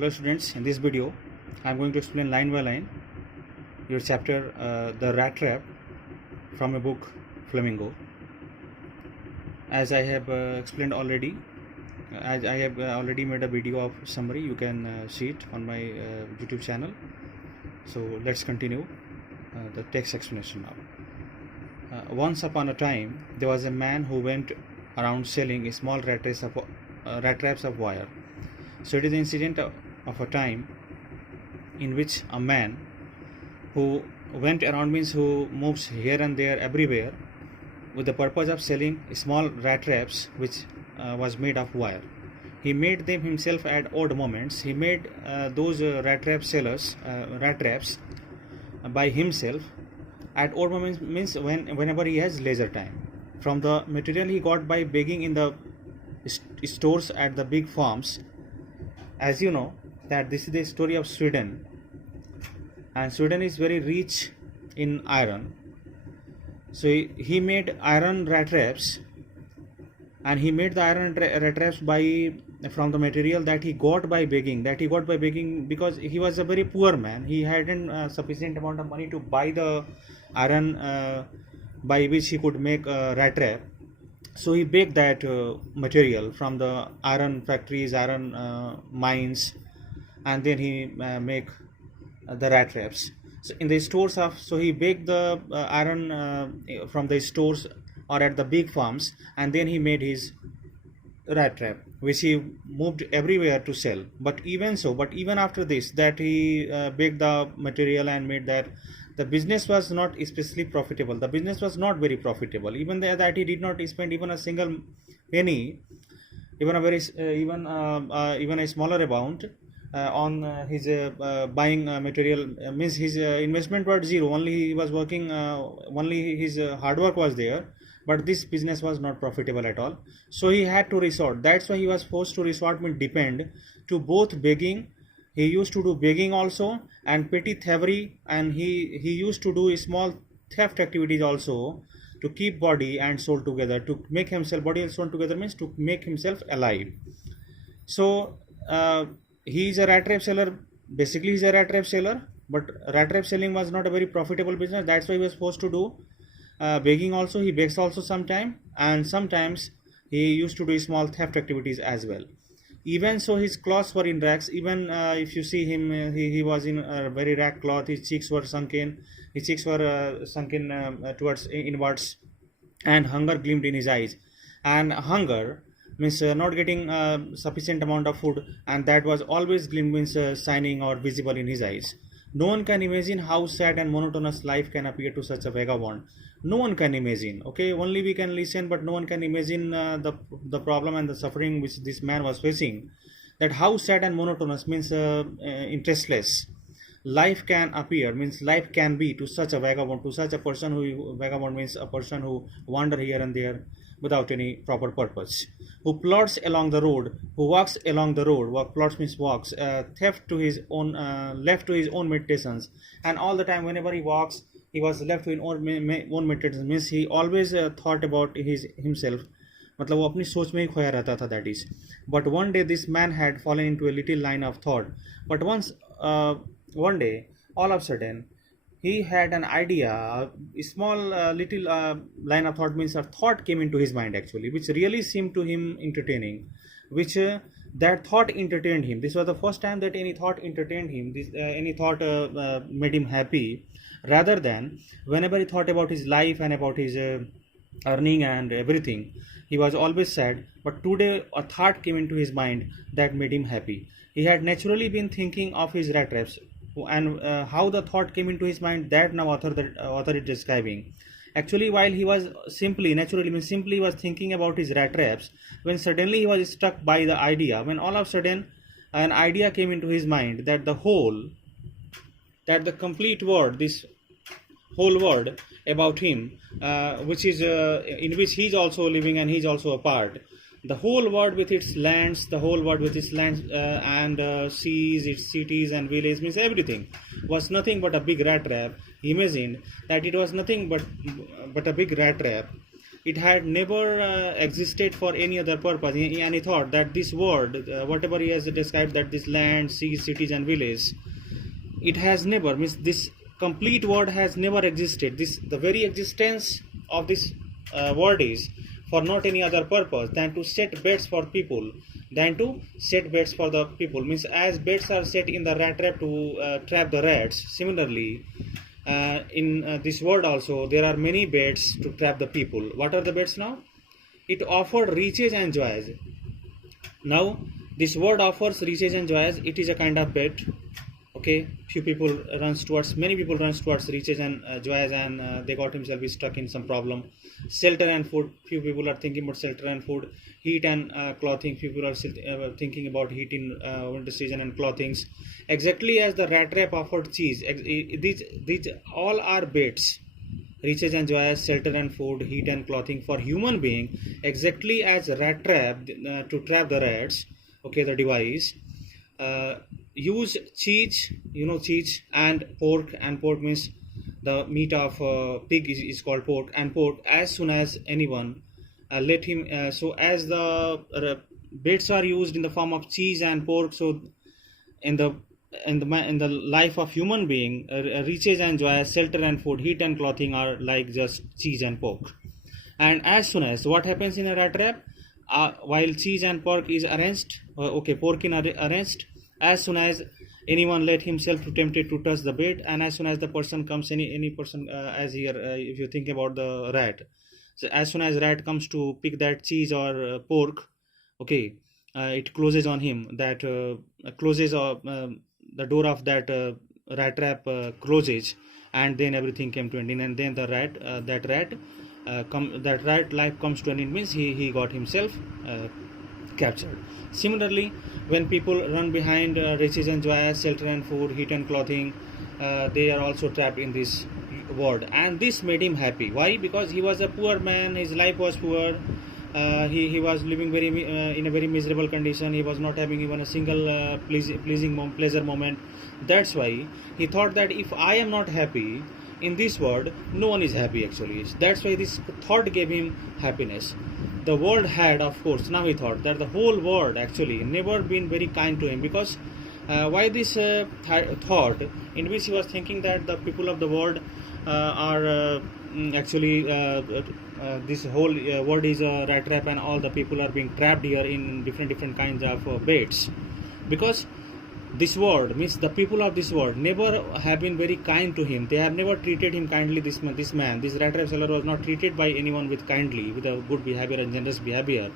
Hello students, in this video I am going to explain line by line your chapter The Rat Trap from a book Flamingo. As I have explained already, as I have already made a video of summary, you can see it on my YouTube channel. So let's continue the text explanation now. Once upon a time there was a man who went around selling small rat traps of wire. So it is the incident of a time in which a man who went around, means who moves here and there everywhere, with the purpose of selling small rat traps which was made of wire. He made them himself at odd moments. He made those rat traps by himself at odd moments, means whenever he has leisure time, from the material he got by begging in the stores at the big farms. As you know that this is the story of Sweden, and Sweden is very rich in iron. So he made iron rat traps, and he made the iron rat traps from the material that he got by begging. Because he was a very poor man. He hadn't sufficient amount of money to buy the iron by which he could make a rat trap. So he baked that material from the iron factories, iron mines, and then he make the rat traps. So in the stores so he baked the iron from the stores or at the big farms, and then he made his rat trap, which he moved everywhere to sell. But even after this, that he baked the material and made that, the business was not especially profitable. The business was not very profitable. Even that he did not spend even a single penny, even a smaller amount on his buying material. Means his investment was zero. Only he was working. Only his hard work was there. But this business was not profitable at all. So he had to resort. That's why he was forced to resort, means depend to both begging. He used to do begging also, and petty thievery, and he used to do small theft activities also, to keep body and soul together, to make himself, body and soul together, means to make himself alive. So he is a rat trap seller. Basically, he is a rat trap seller, but rat trap selling was not a very profitable business. That's why he was forced to do begging also. He begs also sometime, and sometimes he used to do small theft activities as well. Even so, his clothes were in rags. Even if you see him, he was in a very rag cloth. His cheeks were sunken. His cheeks were sunken towards inwards, and hunger gleamed in his eyes. And hunger means not getting sufficient amount of food, and that was always gleam, means shining or visible in his eyes. No one can imagine how sad and monotonous life can appear to such a vagabond. No one can imagine. Okay, only we can listen, but no one can imagine the problem and the suffering which this man was facing. That how sad and monotonous, means interestless life can appear, means life can be to such a vagabond, to such a person who, vagabond means a person who wander here and there without any proper purpose, who plods along the road, who walks along the road. Plods means walks, theft to his own, left to his own meditations, and all the time whenever he walks, he was left to his own meditations, means he always thought about himself. मतलब वो अपनी सोच में ही खोया रहता था, that is. But one day this man had fallen into a little line of thought. But one day, all of a sudden, he had an idea, a small little line of thought, means a thought came into his mind actually, which really seemed to him entertaining, which that thought entertained him. This was the first time that any thought entertained him. Any thought made him happy, rather than whenever he thought about his life and about his earning and everything, he was always sad. But today a thought came into his mind that made him happy. He had naturally been thinking of his rat traps, and how the thought came into his mind, that now author is describing. Actually, while he was simply was thinking about his rat traps, when suddenly he was struck by the idea, when all of a sudden an idea came into his mind, that the complete world, this whole world about him, which is in which he is also living and he is also a part, the whole world with its lands, and seas, its cities and villages, means everything, was nothing but a big rat trap. He imagined that it was nothing but a big rat trap, it had never existed for any other purpose, and he thought that this world, whatever he has described, that this land, seas, cities and villages, it has never, means this complete world has never existed. This, the very existence of this world is for not any other purpose than to set beds for people, means as beds are set in the rat trap to trap the rats, similarly in this world also there are many beds to trap the people. What are the beds now? It offered riches and joys. Now this world offers riches and joys. It is a kind of bed. Okay, many people runs towards riches and joys, and they got himself stuck in some problem. Shelter and food, few people are thinking about shelter and food. Heat and clothing, few people are still thinking about heat in winter season and clothings. Exactly as the rat trap offered cheese, these all are beds, riches and joys, shelter and food, heat and clothing for human being, exactly as rat trap to trap the rats. Okay, the device use cheese, cheese and pork means the meat of pig is called pork, and pork, as soon as anyone let him so as the bits are used in the form of cheese and pork, so in the life of human being, riches and joy, shelter and food, heat and clothing are like just cheese and pork. And as soon as, what happens in a rat trap, while cheese and pork is arranged, pork in arranged, as soon as anyone let himself to tempted to touch the bait, and as soon as the person comes, any person, as here if you think about the rat, so as soon as rat comes to pick that cheese or pork, it closes on him, that closes the door of that rat trap closes, and then everything came to an end, and then the rat life comes to an end, means he got himself captured. Similarly, when people run behind riches and joys, shelter and food, heat and clothing, they are also trapped in this world, and this made him happy. Why? Because he was a poor man, his life was poor, he was living in a very miserable condition, he was not having even a single pleasure moment. That's why he thought that if I am not happy in this world, no one is happy actually. That's why this thought gave him happiness. The world had, of course, now he thought that the whole world actually never been very kind to him, because why this thought, in which he was thinking that the people of the world are actually this whole world is a rat trap, and all the people are being trapped here in different kinds of baits, because this world, means the people of this world, never have been very kind to him. They have never treated him kindly. This rat trap seller was not treated by anyone with kindly, with a good behavior and generous behavior.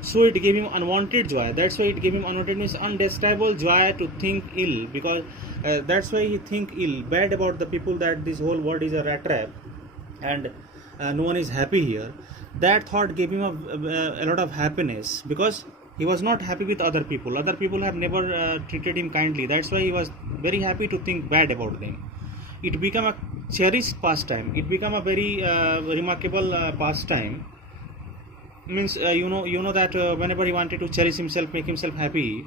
So it gave him unwanted joy. That's why it gave him unwanted, means undescribable joy to think ill, because that's why he think ill, bad about the people, that this whole world is a rat trap and no one is happy here. That thought gave him a lot of happiness, because he was not happy with other people. Other people have never treated him kindly. That's why he was very happy to think bad about them. It became a cherished pastime. It became a very remarkable pastime. Means you know that whenever he wanted to cherish himself, make himself happy,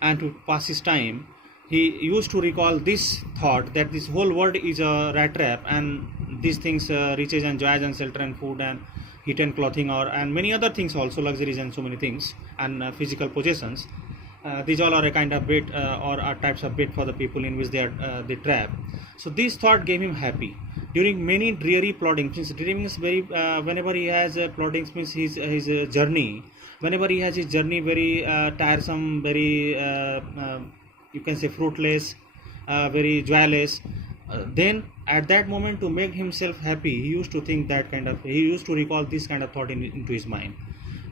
and to pass his time, he used to recall this thought that this whole world is a rat trap, and these things, riches and joys and shelter and food and heat and clothing, and many other things also, luxuries and so many things, and physical possessions, these all are a kind of bait or are types of bait for the people in which they trap. So this thought gave him happy during many dreary ploddings. Means dreaming is very whenever he has ploddings, means his journey, whenever he has his journey very tiresome, very you can say fruitless, very joyless, then at that moment, to make himself happy, he used to think he used to recall this kind of thought into his mind,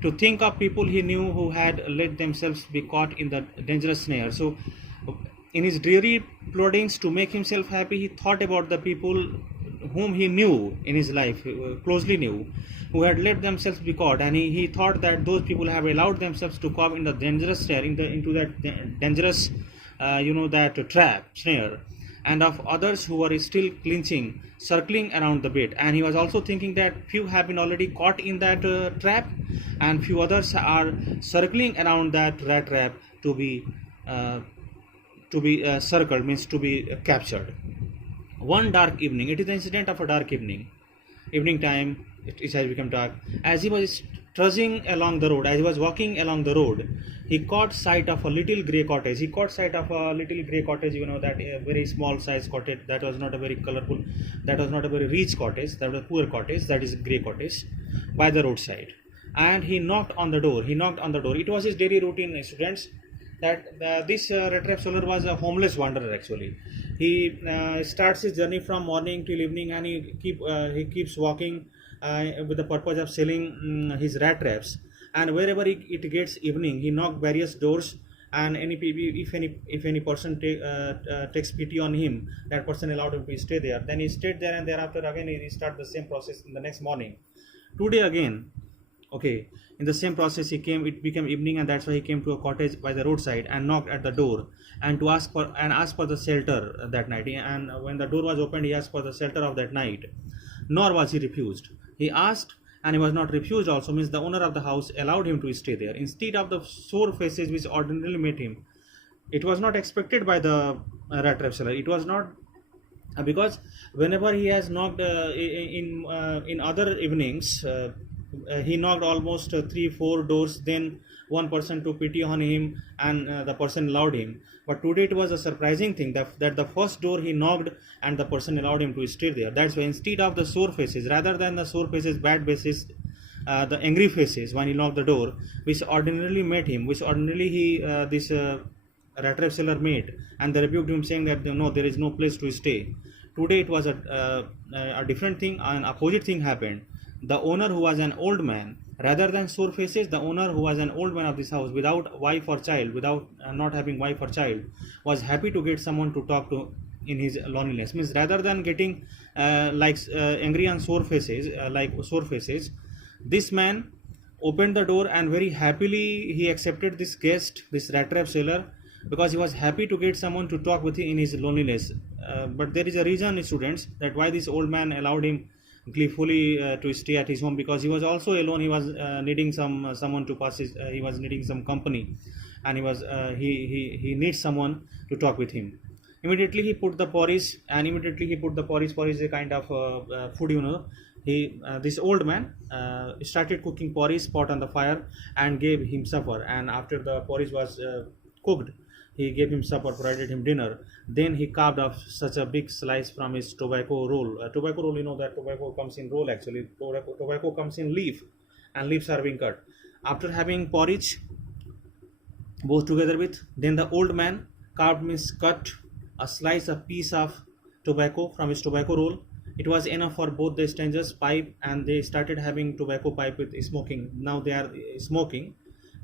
to think of people he knew who had let themselves be caught in the dangerous snare. So in his dreary ploddings, to make himself happy, he thought about the people whom he knew in his life, closely knew, who had let themselves be caught, and he thought that those people have allowed themselves to caught in the dangerous snare, into that dangerous that snare, and of others who were still clinching, circling around the bait. And he was also thinking that few have been already caught in that trap, and few others are circling around that rat trap to be circled, means to be captured. One dark evening, it is the incident of a dark evening time, His eyes became dark. As he was trudging along the road, as he was walking along the road, he caught sight of a little grey cottage. He caught sight of a little grey cottage, that a very small size cottage. That was not a very colorful, that was not a very rich cottage, that was a poor cottage, that is grey cottage, by the roadside. And he knocked on the door. It was his daily routine, students, that this red trap seller was a homeless wanderer actually. He starts his journey from morning till evening, and he keeps walking with the purpose of selling his rat traps. And wherever it gets evening, he knocked various doors, and if any person takes pity on him, that person allowed him to stay there. Then he stayed there, and thereafter again he start the same process in the next morning. Today again, okay, in the same process it became evening, and that's why he came to a cottage by the roadside and knocked at the door and asked for the shelter that night. And when the door was opened, he asked for the shelter of that night, nor was he refused. He asked and he was not refused also, means the owner of the house allowed him to stay there instead of the sore faces which ordinarily met him. It was not expected by the rat trap seller. It was not, because whenever he has knocked in other evenings, he knocked almost 3-4 doors, then one person took pity on him, and the person allowed him. But today it was a surprising thing that the first door he knocked and the person allowed him to stay there. That's why instead of the sore faces, rather than the sore faces, bad faces, the angry faces when he knocked the door, which ordinarily met him, which ordinarily this rat trap seller made, and they rebuked him, saying that no, there is no place to stay. Today it was a different thing, an opposite thing happened. The owner, who was an old man, rather than sore faces, the owner, who was an old man of this house, without wife or child, without not having wife or child, was happy to get someone to talk to in his loneliness. Means rather than getting angry and sore faces, this man opened the door and very happily he accepted this guest, this rat trap seller, because he was happy to get someone to talk with him in his loneliness. But there is a reason, students, that why this old man allowed him gleefully to stay at his home, because he was also alone. He was needing someone to pass his, he was needing some company, and he needs someone to talk with him. Immediately he put the porridge, porridge is a kind of food, this old man started cooking porridge pot on the fire and gave him supper. And after the porridge was cooked, he gave him supper, provided him dinner. Then he carved off such a big slice from his tobacco roll. Tobacco roll, that tobacco comes in roll actually. Tobacco comes in leaf, and leaves are being cut. After having porridge, both together with, then the old man cut a piece of tobacco from his tobacco roll. It was enough for both the strangers' pipe, and they started having tobacco pipe with smoking. Now they are smoking.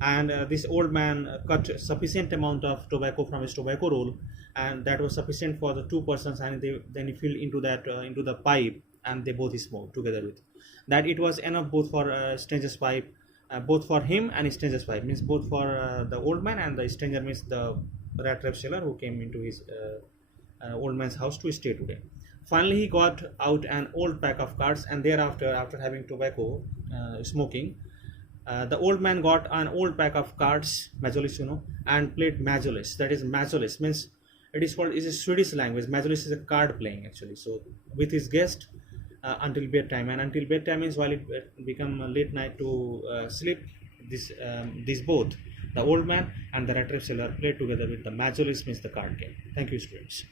And this old man cut sufficient amount of tobacco from his tobacco roll, and that was sufficient for the two persons, and then he filled into the pipe, and they both smoked together with that. It was enough both for stranger's pipe, both for him and stranger's pipe, means both for the old man and the stranger, means the rat trap seller who came into his old man's house to stay today. Finally he got out an old pack of cards, and thereafter, after having tobacco smoking, the old man got an old pack of cards, majolis, and played majolis. That is, majolis means it's a Swedish language. Majolis is a card playing actually. So with his guest until bedtime, and until bedtime means while it become late night to sleep, these both, the old man and the rat trap seller, played together with the majolis, means the card game. Thank you, students.